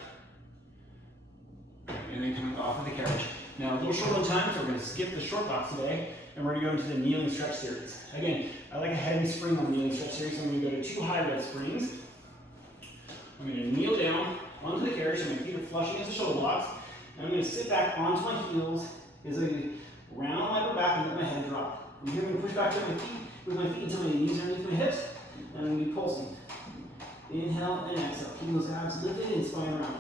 And then coming off of the carriage. Now, a little short on time, so we're going to skip the short box today, and we're going to go into the kneeling stretch series. Again, I like a heavy spring on the kneeling stretch series, so I'm going to go to 2 high red springs. I'm going to kneel down onto the carriage, so my feet are flush against the shoulder blocks, and I'm going to sit back onto my heels as I round my upper back and let my head drop. And here I'm going to push back with my feet until my knees are underneath my hips. And I'm going to be pulsing. Inhale and exhale. Keeping those abs lifted and spine around.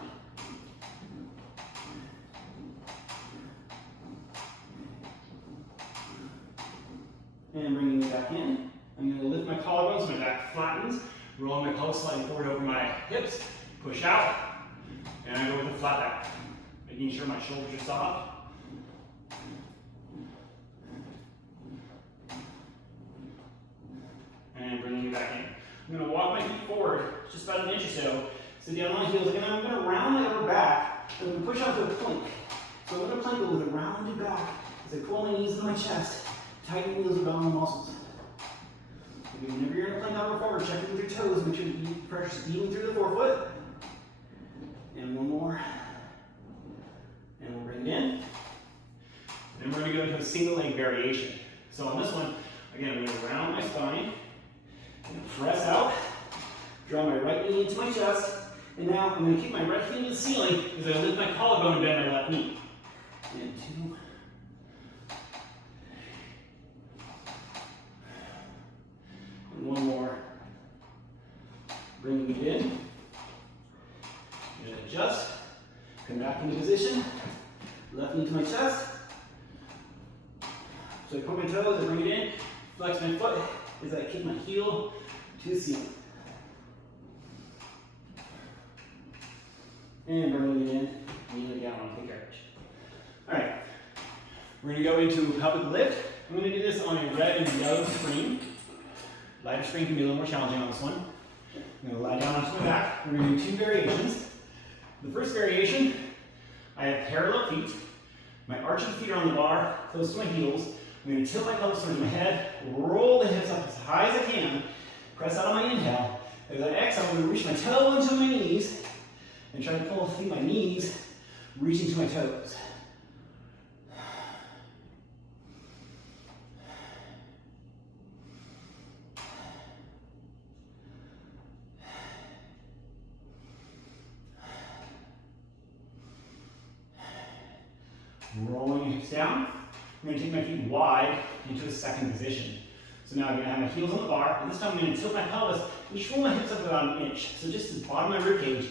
And bringing it back in. I'm going to lift my collarbones, my back flattens. Rolling my pelvis slightly forward over my hips. Push out. And I go with a flat back. Making sure my shoulders are soft. And bringing it back in. I'm going to walk my feet forward just about an inch or so. Sit down on my heels. Again, I'm going to round my upper back. I'm going to push out to a plank. So I'm going to plank with a rounded back as I pull my knees into my chest, tightening those abdominal muscles. Again, whenever you're in a plank upper forward, check in with your toes. Make sure the pressure's beating through the forefoot. And one more. And we'll bring it in. And we're going to go into a single leg variation. So on this one, again, I'm going to round my spine. Press out, draw my right knee into my chest, and now I'm going to keep my right knee to the ceiling as I lift my collarbone and bend my left knee. And 2. And one more. Bringing it in. And adjust. Come back into position. Left knee to my chest. So I put my toes, I bring it in, flex my foot as I kick my heel to the ceiling. And bring it in, kneel it down onto the carriage. All right, we're gonna go into a pelvic lift. I'm gonna do this on a red and yellow screen. Lighter screen can be a little more challenging on this one. I'm gonna lie down onto my back. We're gonna do 2 variations. The first variation, I have parallel feet. My arching feet are on the bar, close to my heels. I'm gonna tilt my pelvis towards my head, roll the hips up as high as I can, press out on my inhale. As I exhale, I'm gonna reach my toe into my knees and try to pull through my knees, reaching to my toes. Rolling your hips down. I'm going to take my feet wide into a second position. So now I'm going to have my heels on the bar, and this time I'm going to tilt my pelvis and just roll my hips up about an inch. So just the bottom of my ribcage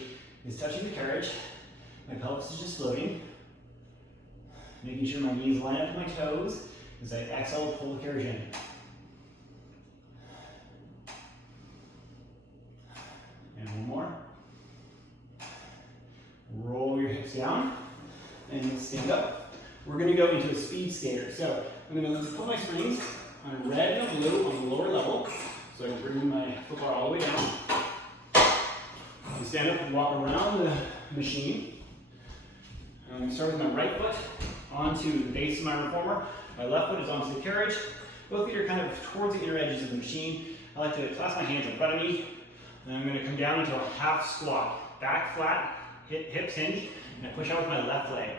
is touching the carriage. My pelvis is just floating. Making sure my knees line up to my toes as I exhale, pull the carriage in. And one more. Roll your hips down and stand up. We're going to go into a speed skater. So I'm going to put my springs on red and blue on the lower level. So I can bring my foot bar all the way down. I stand up and walk around the machine. I'm going to start with my right foot onto the base of my reformer. My left foot is onto the carriage. Both feet are kind of towards the inner edges of the machine. I like to clasp my hands in front of me. And I'm going to come down into a half squat. Back flat, hips hinge, and I push out with my left leg.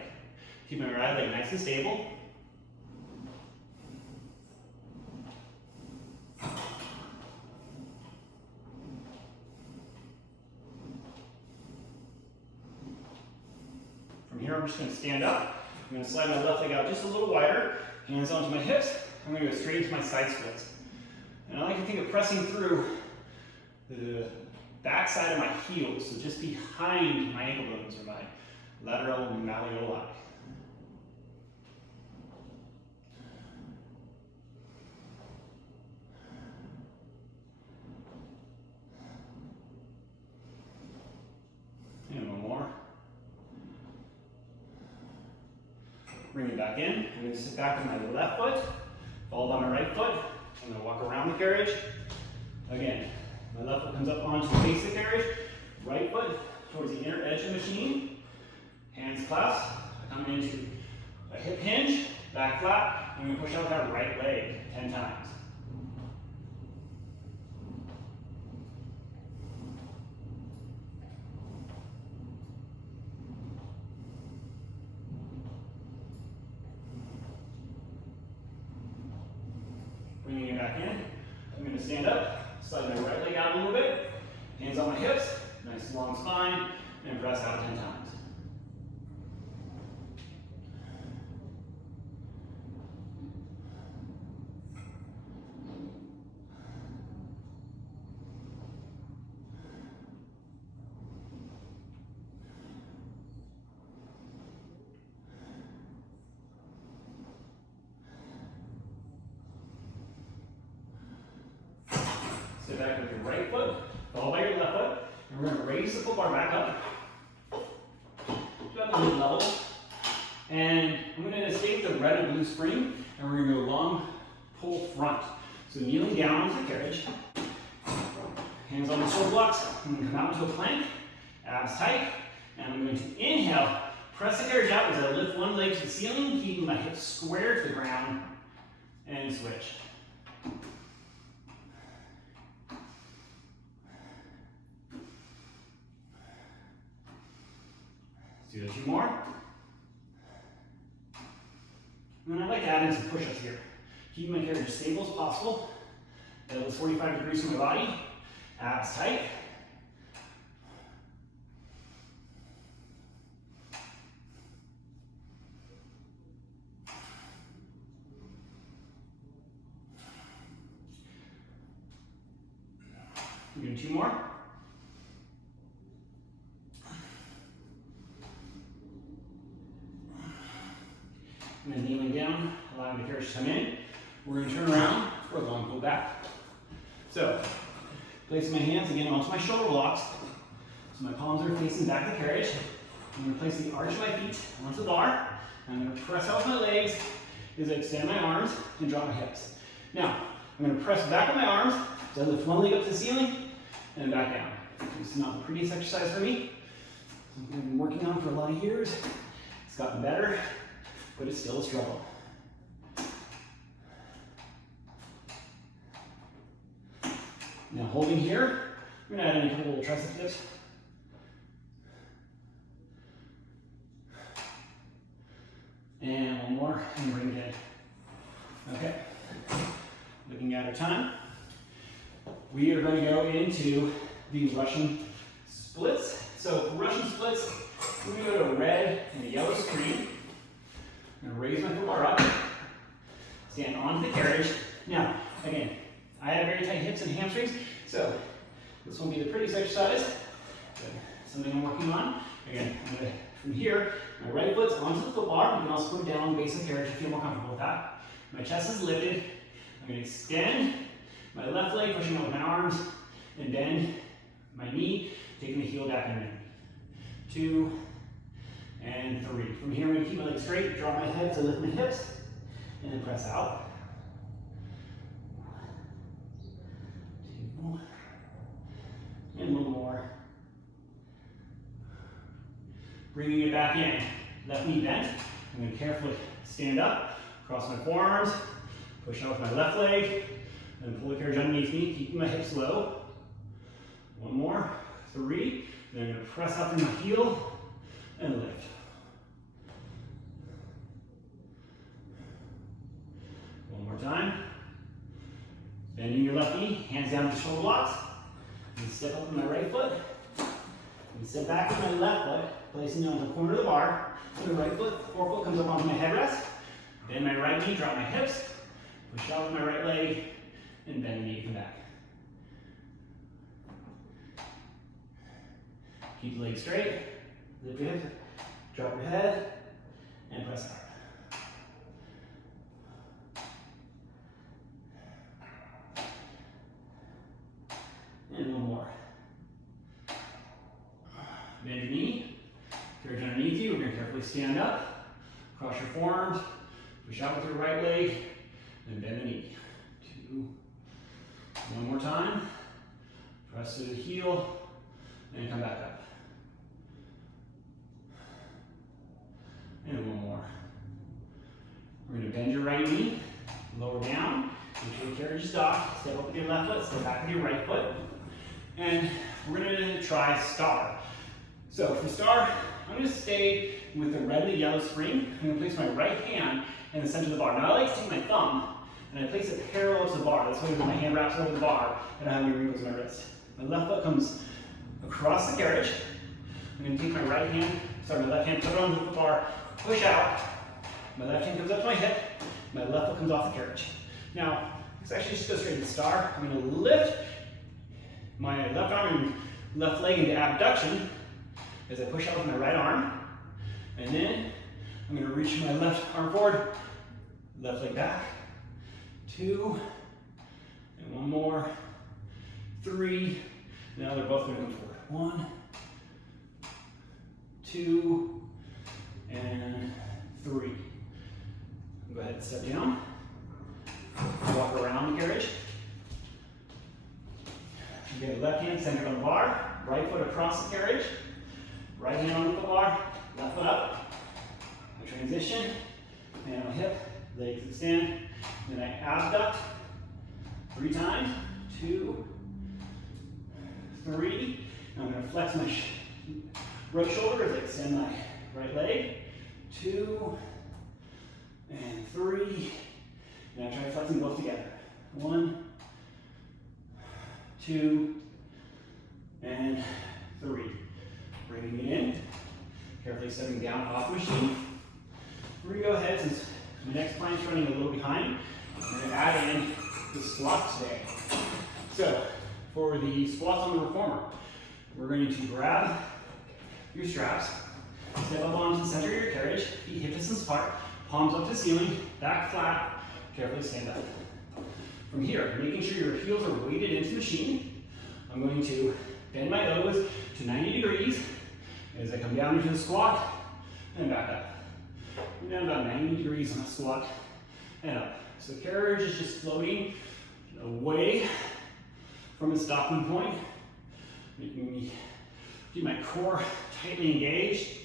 Keep my right leg nice and stable. From here, I'm just going to stand up. I'm going to slide my left leg out just a little wider, hands onto my hips. I'm going to go straight into my side splits. And I like to think of pressing through the back side of my heels, so just behind my ankle bones or my lateral and malleoli. And one more. Bring it back in. I'm going to sit back with my left foot, followed by my right foot. I'm going to walk around the carriage. Again, my left foot comes up onto the base of the carriage. Right foot towards the inner edge of the machine. Hands clasped. I come into a hip hinge, back flat. I'm going to push out that right leg 10 times. Bringing it back in. I'm going to stand up, slide my right leg out a little bit, hands on my hips, nice long spine, and press out 10 times. Sit back with your right foot, followed by your left foot, and we're going to raise the foot bar back up to about the mid level. And I'm going to stay with the red and blue spring, and we're going to go long pull front. So kneeling down onto the carriage, hands on the shoulder blocks. I'm going to come out into a plank, abs tight, and I'm going to inhale, press the carriage out as I lift one leg to the ceiling, keeping my hips square to the ground, and switch. Do a few more. And then I'd like to add in some push-ups here. Keep my carriage as stable as possible. Elbows 45 degrees from my body. Abs tight. We're doing 2 more. And then kneeling down, allowing the carriage to come in. We're going to turn around for a long pull back. So, place my hands again onto my shoulder blocks. So my palms are facing back the carriage. I'm going to place the arch of my feet onto the bar. I'm going to press out with my legs as I extend my arms and drop my hips. Now, I'm going to press back on my arms, so I lift one leg up to the ceiling and back down. This is not the prettiest exercise for me. Something I've been working on for a lot of years. It's gotten better, but it's still a struggle. Now holding here, I'm going to add in a couple little tricep dips. And one more, and bring it in. Okay, looking at our time. We are going to go into these Russian splits. So for Russian splits, we're going to go to a red and a yellow screen. I'm going to raise my foot bar up, stand onto the carriage. Now, again, I have very tight hips and hamstrings, so this won't be the prettiest exercise, but something I'm working on. Again, I'm going to, from here, my right foot's onto the foot bar. You can also put it down on the base of the carriage if you feel more comfortable with that. My chest is lifted. I'm going to extend my left leg, pushing out with my arms, and bend my knee, taking the heel back in. 2 and 3. From here, I'm going to keep my legs straight, draw my head to lift my hips, and then press out. 2, and one more. Bringing it back in. Left knee bent. I'm going to carefully stand up, cross my forearms, push out with my left leg, and pull the carriage underneath me, keeping my hips low. One more. 3. Then I'm going to press up through my heel and lift. One more time. Bending your left knee, hands down to shoulder blocks. And step up with my right foot. And step back with my left foot, placing it on the corner of the bar. And the right foot, forefoot comes up onto my headrest. Bend my right knee, drop my hips. Push out with my right leg, and bend the knee to come back. Keep the legs straight, lift your hips, drop your head, and press out. And one more. Bend your knee, carriage underneath you. We're going to carefully stand up, cross your forearms, push out with your right leg, and bend the knee. 2. One more time. Press to the heel, and come back up. And one more. We're going to bend your right knee, lower down, make sure the carriage is docked, step up with your left foot, step back with your right foot. And we're going to try star. So for star, I'm going to stay with the red and the yellow spring. I'm going to place my right hand in the center of the bar. Now I like to take my thumb and I place it parallel to the bar. That's why my hand wraps over the bar and I have any wrinkles in my wrist. My left foot comes across the carriage. I'm going to take my right hand, my left hand, put it on the bar, push out. My left hand comes up to my hip. My left foot comes off the carriage. Now, let's actually just go straight to the star. I'm going to lift my left arm and left leg into abduction as I push out with my right arm. And then I'm going to reach my left arm forward, left leg back. 2, and one more. 3. Now they're both going to come forward. 1, 2, and 3. Go ahead and step down. Walk around the carriage. You get left hand centered on the bar, right foot across the carriage, right hand on the bar, left foot up. I transition, hand on hip, legs extend, then I abduct 3 times. 2, 3. Now I'm going to flex my right shoulder as I extend my right leg. 2 and 3. Now try flexing both together. 1, 2, and 3. Bringing it in. Carefully stepping down off the machine. We're going to go ahead, since my next client's running a little behind, I'm going to add in the squat today. So, for the squats on the reformer, we're going to grab your straps, step up onto the center of your carriage, feet hip distance apart, palms up to the ceiling, back flat, carefully stand up. From here, making sure your heels are weighted into the machine, I'm going to bend my elbows to 90 degrees, As I come down into the squat, and back up. I'm down about 90 degrees on the squat, and up. So carriage is just floating away from the stopping point, making me keep my core tightly engaged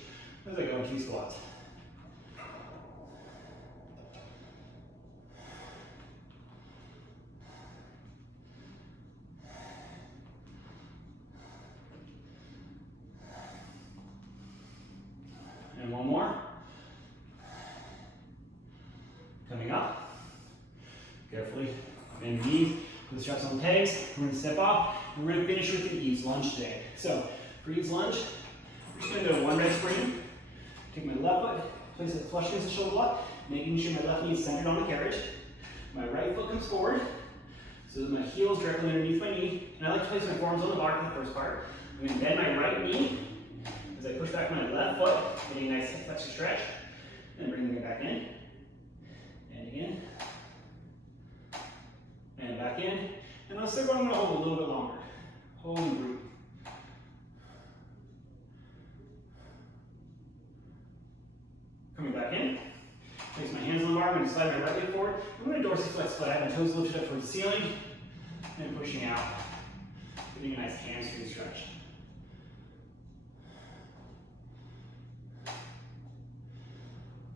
as I go into squats. And one more. Coming up. Carefully bend the knees, put the straps on the pegs. We're going to step off, and we're going to finish with the ease lunge today. So, for ease lunge, we're just going to do a one leg spring. Take my left foot, place it flush against the shoulder block, making sure my left knee is centered on the carriage. My right foot comes forward, so that my heel is directly underneath my knee. And I like to place my forearms on the bar for the first part. I'm going to bend my right knee as I push back my left foot, getting a nice hip flexor stretch, and bringing it back in, and again, and back in. And on the third one, I'm going to hold a little bit longer. Hold and breathe. Coming back in, place my hands on the bar, I'm going to slide my right leg forward. I'm going to dorsiflex foot. I have my toes lifted up towards the ceiling, and pushing out, getting a nice hamstring stretch.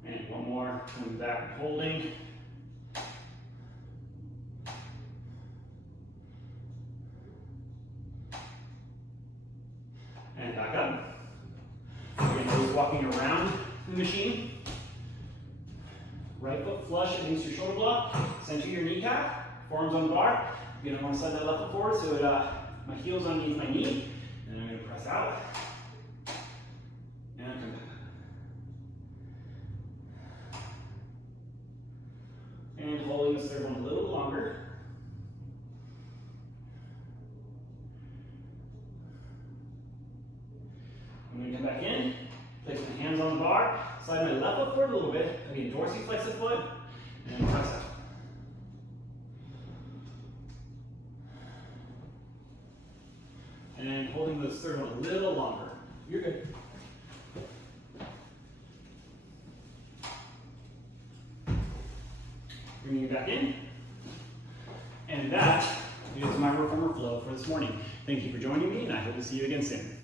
And one more, coming back and holding. And back up. Again, always walking around the machine. Right foot flush against your shoulder block. Center your kneecap. Forearms on the bar. Again, I want to slide that left foot forward so that my heel's underneath my knee. And I'm going to press out. And come back. And holding this third one a little longer. I'm going to come back in, place my hands on the bar, slide my left foot forward a little bit, again dorsiflex the foot, and press out. And holding this third one a little longer. You're good. Bringing it back in. And that is my reformer flow for this morning. Thank you for joining me, and I hope to see you again soon.